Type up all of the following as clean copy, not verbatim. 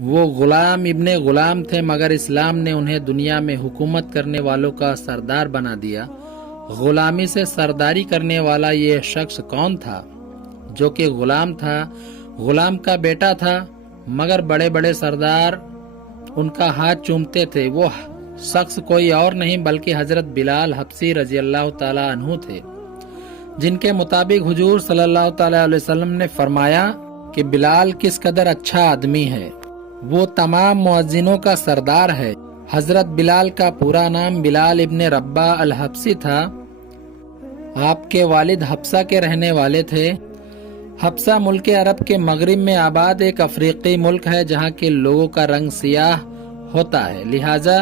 وہ غلام ابن غلام تھے، مگر اسلام نے انہیں دنیا میں حکومت کرنے والوں کا سردار بنا دیا۔ غلامی سے سرداری کرنے والا یہ شخص کون تھا؟ جو کہ غلام تھا، غلام کا بیٹا تھا، مگر بڑے بڑے سردار ان کا ہاتھ چومتے تھے۔ وہ شخص کوئی اور نہیں بلکہ حضرت بلال حبشی رضی اللہ تعالی عنہ تھے، جن کے مطابق حضور صلی اللہ تعالی علیہ وسلم نے فرمایا کہ بلال کس قدر اچھا آدمی ہے، وہ تمام مؤذنوں کا سردار ہے۔ حضرت بلال کا پورا نام بلال ابن رباح الحبشی تھا۔ آپ کے والد حبشہ کے رہنے والے تھے۔ حبشہ ملک عرب کے مغرب میں آباد ایک افریقی ملک ہے جہاں کے لوگوں کا رنگ سیاہ ہوتا ہے، لہٰذا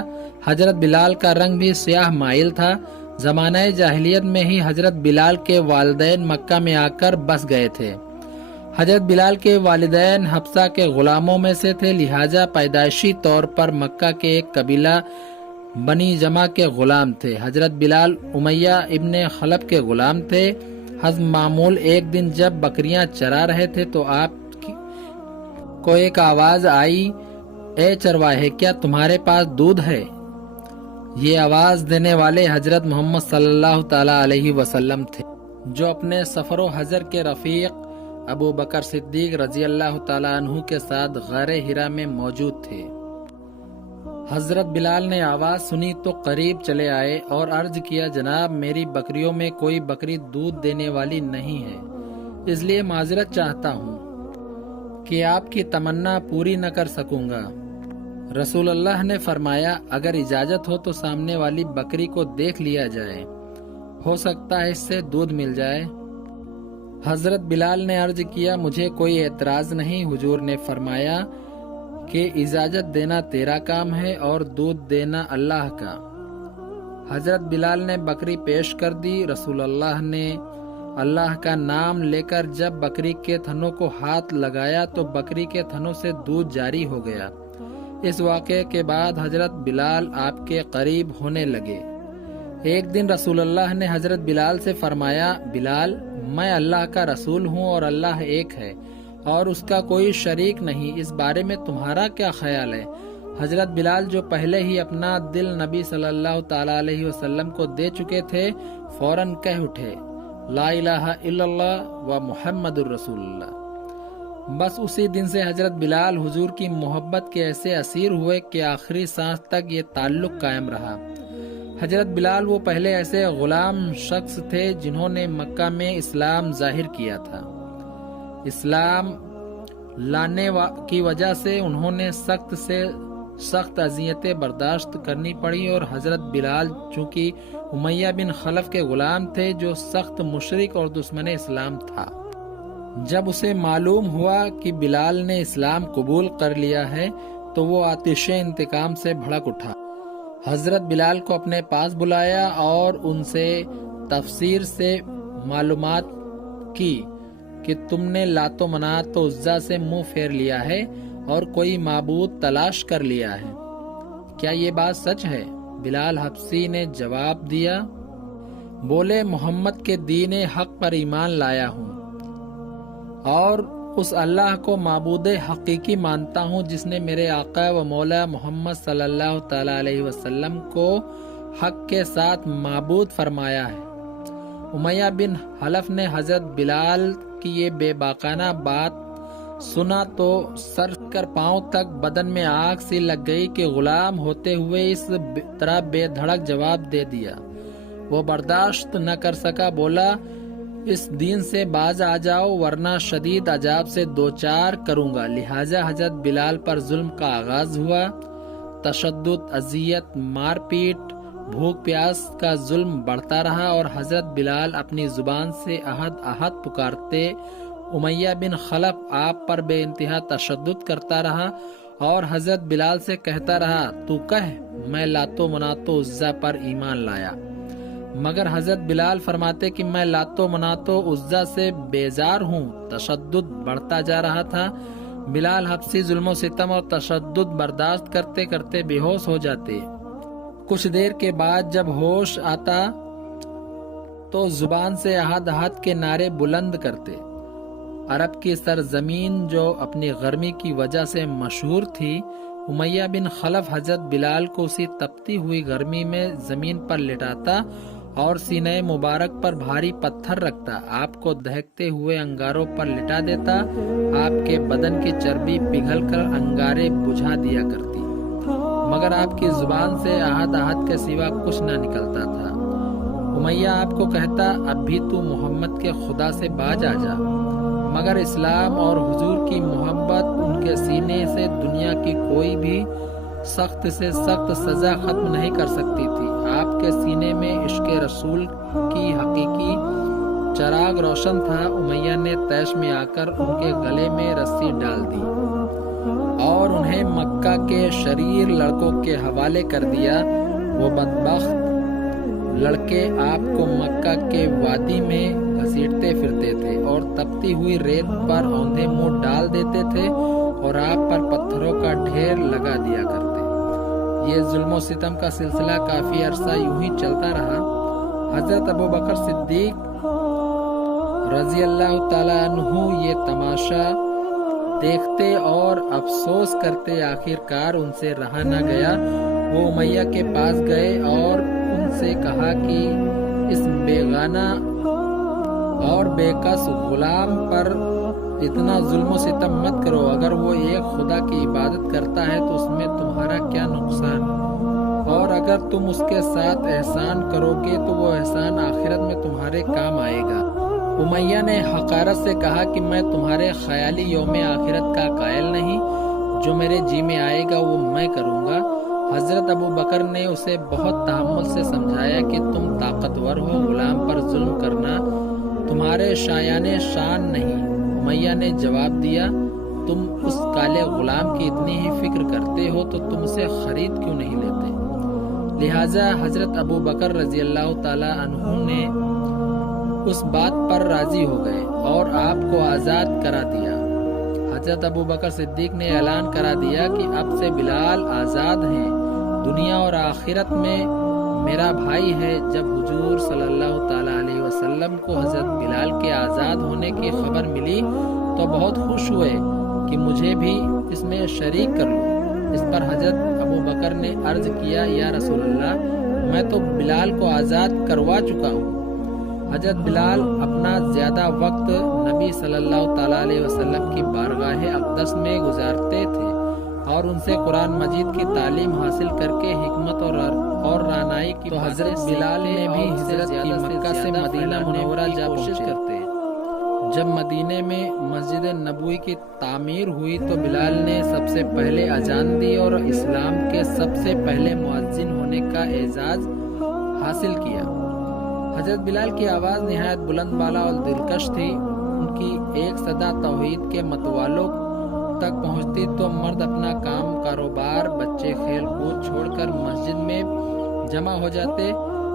حضرت بلال کا رنگ بھی سیاہ مائل تھا۔ زمانہ جاہلیت میں ہی حضرت بلال کے والدین مکہ میں آ کر بس گئے تھے۔ حضرت بلال کے والدین حبشہ کے غلاموں میں سے تھے، لہٰذا پیدائشی طور پر مکہ کے ایک قبیلہ بنی جمع کے غلام تھے۔ حضرت بلال امیہ ابن خلف کے غلام تھے۔ حسب معمول ایک دن جب بکریاں چرا رہے تھے تو آپ کو ایک آواز آئی، اے چرواہے، کیا تمہارے پاس دودھ ہے؟ یہ آواز دینے والے حضرت محمد صلی اللہ تعالی علیہ وسلم تھے، جو اپنے سفر و حضر کے رفیق ابو بکر صدیق رضی اللہ تعالی عنہ کے ساتھ غار حرا میں موجود تھے۔ حضرت بلال نے آواز سنی تو قریب چلے آئے اور عرض کیا، جناب، میری بکریوں میں کوئی بکری دودھ دینے والی نہیں ہے، اس لیے معذرت چاہتا ہوں کہ آپ کی تمنا پوری نہ کر سکوں گا۔ رسول اللہ نے فرمایا، اگر اجازت ہو تو سامنے والی بکری کو دیکھ لیا جائے، ہو سکتا ہے اس سے دودھ مل جائے۔ حضرت بلال نے عرض کیا، مجھے کوئی اعتراض نہیں۔ حضور نے فرمایا کہ اجازت دینا تیرا کام ہے اور دودھ دینا اللہ کا۔ حضرت بلال نے بکری پیش کر دی۔ رسول اللہ نے اللہ کا نام لے کر جب بکری کے تھنوں کو ہاتھ لگایا تو بکری کے تھنوں سے دودھ جاری ہو گیا۔ اس واقعے کے بعد حضرت بلال آپ کے قریب ہونے لگے۔ ایک دن رسول اللہ نے حضرت بلال سے فرمایا، بلال، میں اللہ کا رسول ہوں اور اللہ ایک ہے اور اس کا کوئی شریک نہیں، اس بارے میں تمہارا کیا خیال ہے؟ حضرت بلال جو پہلے ہی اپنا دل نبی صلی اللہ تعالی علیہ وسلم کو دے چکے تھے، فوراً کہہ اٹھے، لا الہ الا اللہ و محمد الرسول اللہ۔ بس اسی دن سے حضرت بلال حضور کی محبت کے ایسے اسیر ہوئے کہ آخری سانس تک یہ تعلق قائم رہا۔ حضرت بلال وہ پہلے ایسے غلام شخص تھے جنہوں نے مکہ میں اسلام ظاہر کیا تھا۔ اسلام لانے کی وجہ سے انہوں نے سخت سے سخت اذیتیں برداشت کرنی پڑی، اور حضرت بلال چونکہ امیہ بن خلف کے غلام تھے جو سخت مشرک اور دشمن اسلام تھا۔ جب اسے معلوم ہوا کہ بلال نے اسلام قبول کر لیا ہے تو وہ آتش انتقام سے بھڑک اٹھا۔ حضرت بلال کو اپنے پاس بلایا اور ان سے تفسیر سے معلومات کی کہ تم نے لات و منات و عزا سے منہ پھیر لیا ہے اور کوئی معبود تلاش کر لیا ہے، کیا یہ بات سچ ہے؟ بلال حبشی نے جواب دیا، بولے، محمد کے دین حق پر ایمان لایا ہوں اور اس اللہ کو معبود حقیقی مانتا ہوں جس نے میرے آقا و مولا محمد صلی اللہ تعالی علیہ وسلم کو حق کے ساتھ معبود فرمایا ہے۔ امیہ بن خلف نے حضرت بلال کی یہ بے باکانہ بات سنا تو سر کر پاؤں تک بدن میں آگ سی لگ گئی کہ غلام ہوتے ہوئے اس طرح بے دھڑک جواب دے دیا۔ وہ برداشت نہ کر سکا، بولا، اس دین سے باز آ جاؤ ورنہ شدید عذاب سے دوچار کروں گا۔ لہٰذا حضرت بلال پر ظلم کا آغاز ہوا۔ تشدد، اذیت، مار پیٹ، بھوک پیاس کا ظلم بڑھتا رہا اور حضرت بلال اپنی زبان سے احد احد پکارتے امیہ بن خلف آپ پر بے انتہا تشدد کرتا رہا اور حضرت بلال سے کہتا رہا، تو کہہ، میں لات و منات و عزا پر ایمان لایا۔ مگر حضرت بلال فرماتے کہ میں لات و منات و عزا سے بیزار ہوں۔ تشدد بڑھتا جا رہا تھا۔ بلال حبشی ظلم و ستم اور تشدد برداشت کرتے کرتے بے ہوش ہو جاتے۔ کچھ دیر کے بعد جب ہوش آتا تو زبان سے احد احد کے نعرے بلند کرتے عرب کی سرزمین جو اپنی گرمی کی وجہ سے مشہور تھی، امیہ بن خلف حضرت بلال کو اسی تپتی ہوئی گرمی میں زمین پر لٹاتا اور سینہ مبارک پر بھاری پتھر رکھتا، آپ کو دہکتے ہوئے انگاروں پر لٹا دیتا، آپ کے بدن کی چربی پگھل کر انگارے بجھا دیا کرتی، مگر آپ کی زبان سے احد احد کے سوا کچھ نہ نکلتا تھا۔ امیہ آپ کو کہتا، اب بھی تو محمد کے خدا سے باز آ جا، مگر اسلام اور حضور کی محبت ان کے سینے سے دنیا کی کوئی بھی سخت سے سخت سزا ختم نہیں کر سکتی تھی۔ آپ کے سینے میں عشق رسول کی حقیقی چراغ روشن تھا۔ امیہ نے طیش میں آ کر ان کے گلے میں رسی ڈال دی اور انہیں مکہ کے شریر لڑکوں کے حوالے کر دیا۔ وہ بدبخت لڑکے آپ کو مکہ کے وادی میں گھسیٹتے پھرتے تھے اور تپتی ہوئی ریت پر اوندھے منہ ڈال دیتے تھے اور آپ پر پتھروں کا ڈھیر لگا دیا کرتے۔ یہ ظلم و ستم کا سلسلہ کافی عرصہ یوں ہی چلتا رہا۔ حضرت ابوبکر صدیق رضی اللہ تعالیٰ عنہ یہ تماشا دیکھتے اور افسوس کرتے آخر کار ان سے رہا نہ گیا۔ وہ امیہ کے پاس گئے اور ان سے کہا کہ اس بیگانہ اور بے کس غلام پر اتنا ظلم و ستم مت کرو، اگر وہ ایک خدا کی عبادت کرتا ہے تو اس میں تمہارا کیا نقصان، اور اگر تم اس کے ساتھ احسان کرو گے تو وہ احسان آخرت میں تمہارے کام آئے گا۔ امیہ نے حقارت سے کہا کہ میں تمہارے خیالی یوم آخرت کا قائل نہیں، جو میرے جی میں آئے گا وہ میں کروں گا۔ حضرت ابوبکر نے اسے بہت تحمل سے سمجھایا کہ تم طاقتور ہو، غلام پر ظلم کرنا تمہارے شایان شان نہیں۔ امیہ نے جواب دیا، تم اس کالے غلام کی اتنی ہی فکر کرتے ہو تو تم اسے خرید کیوں نہیں لیتے؟ لہٰذا حضرت ابوبکر رضی اللہ تعالیٰ عنہ نے اس بات پر راضی ہو گئے اور آپ کو آزاد کرا دیا۔ حضرت ابوبکر صدیق نے اعلان کرا دیا کہ اب سے بلال آزاد ہیں، دنیا اور آخرت میں میرا بھائی ہے۔ جب حضور صلی اللہ تعالیٰ علیہ وسلم کو حضرت بلال کے آزاد ہونے کی خبر ملی تو بہت خوش ہوئے کہ مجھے بھی اس میں شریک کر لو۔ اس پر حضرت ابوبکر نے عرض کیا، یا رسول اللہ، میں تو بلال کو آزاد کروا چکا ہوں۔ حضرت بلال اپنا زیادہ وقت نبی صلی اللہ تعالیٰ علیہ وسلم کی بارگاہ اقدس میں گزارتے تھے اور ان سے قرآن مجید کی تعلیم حاصل کر کے حکمت اور رانائی کی۔ تو حضرت بلال نے بھی ہجرت کی، مکہ سے مدینہ منورہ جا کوشش کرتے۔ جب مدینے میں مسجد نبوی کی تعمیر ہوئی تو بلال نے سب سے پہلے اذان دی اور اسلام کے سب سے پہلے مؤذن ہونے کا اعزاز حاصل کیا۔ حضرت بلال کی آواز نہایت بلند بالا اور دلکش تھی۔ ان کی ایک صدا توحید کے متوالوں تک پہنچتی تو مرد اپنا کام کاروبار، بچے کھیل کود چھوڑ کر مسجد میں جمع ہو جاتے۔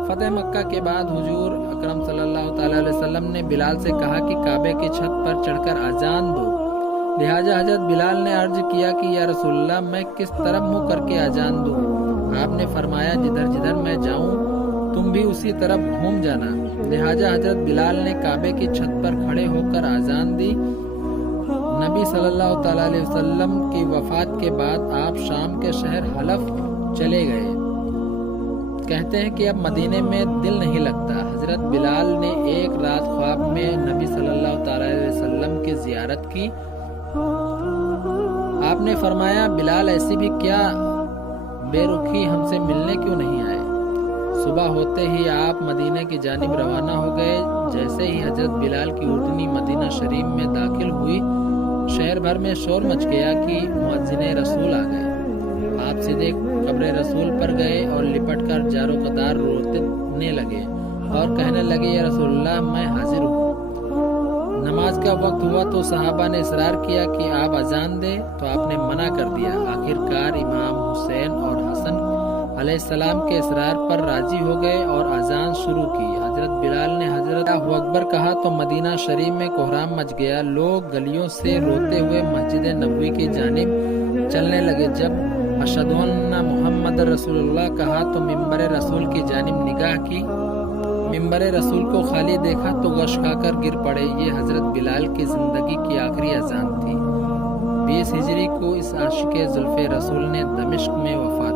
فتح مکہ کے بعد حضور اکرم صلی اللہ تعالیٰ علیہ وسلم نے بلال سے کہا کہ کعبے کی چھت پر چڑھ کر اذان دو۔ لہٰذا حضرت بلال نے عرض کیا کہ یا رسول اللہ، میں کس طرف منہ کر کے اذان دوں؟ آپ نے فرمایا، جدھر جدھر میں جاؤں تم بھی اسی طرف گھوم جانا۔ لہٰذا حضرت بلال نے کعبے کی چھت پر کھڑے ہو کر اذان دی۔ نبی صلی اللہ تعالیٰ علیہ وسلم کی وفات کے بعد آپ شام کے شہر حلف چلے گئے۔ کہتے ہیں کہ اب مدینے میں دل نہیں لگتا۔ حضرت بلال نے ایک رات خواب میں نبی صلی اللہ تعالیٰ علیہ وسلم کی زیارت کی۔ آپ نے فرمایا، بلال ایسی بھی کیا بے رخی ہم سے ملنے کیوں نہیں آئے؟ صبح ہوتے ہی آپ مدینہ کی جانب روانہ ہو گئے۔ جیسے ہی حضرت بلال کی اٹھنی مدینہ شریف میں داخل ہوئی، شہر بھر میں شور مچ گیا کہ مؤذن رسول آ گئے۔ آپ سیدھے قبر رسول پر گئے اور لپٹ کر جارو قطار رونے لگے اور کہنے لگے، یا رسول اللہ، میں حاضر ہوں۔ نماز کا وقت ہوا تو صحابہ نے اصرار کیا کہ آپ اذان دیں تو آپ نے منع کر دیا۔ آخر کار امام حسین اور حسن علیہ السلام کے اصرار پر راضی ہو گئے اور اذان شروع کی۔ حضرت بلال نے حضرت اللہ اکبر کہا تو مدینہ شریف میں کوہرام مچ گیا۔ لوگ گلیوں سے روتے ہوئے مسجد نبوی کی جانب چلنے لگے۔ جب اشہد ان محمد رسول اللہ کہا تو منبر رسول کی جانب نگاہ کی۔ ممبر رسول کو خالی دیکھا تو غش کھا کر گر پڑے. یہ حضرت بلال کی زندگی کی آخری اذان تھی. 20 ہجری کو اس عاشق زلف رسول نے دمشق میں وفات